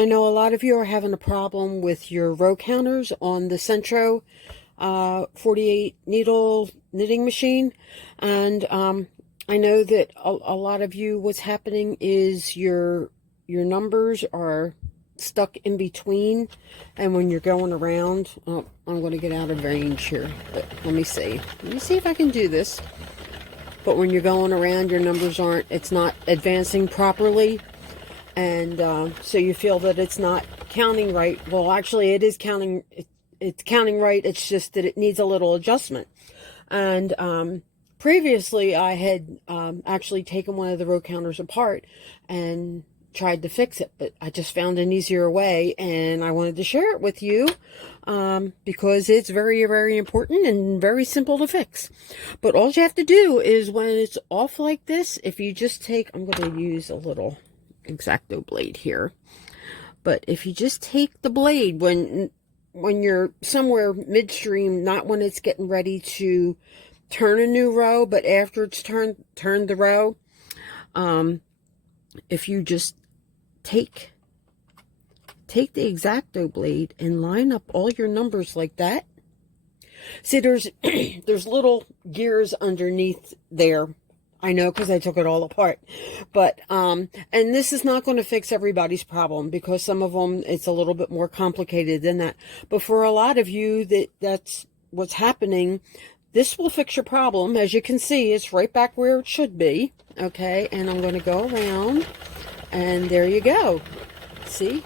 I know a lot of you are having a problem with your row counters on the Sentro 48 needle knitting machine, and I know that a lot of you, what's happening is your numbers are stuck in between, and when you're going around, oh, I'm going to get out of range here, but let me see if I can do this. But when you're going around, your numbers it's not advancing properly, and so you feel that it's not counting right. Well, actually it is counting, it's counting right, it's just that it needs a little adjustment. And previously I had actually taken one of the row counters apart and tried to fix it, but I just found an easier way, and I wanted to share it with you because it's very, very important and very simple to fix. But all you have to do is, when it's off like this, if you just take, I'm going to use a little X-Acto blade here, but if you just take the blade when you're somewhere midstream, not when it's getting ready to turn a new row, but after it's turned the row, if you just take the X-Acto blade and line up all your numbers like that. See, there's there's little gears underneath there. I know, because I took it all apart. But and this is not going to fix everybody's problem, because some of them, it's a little bit more complicated than that. But for a lot of you, that's what's happening. This will fix your problem. As you can see, it's right back where it should be. Okay, and I'm going to go around, and there you go. See,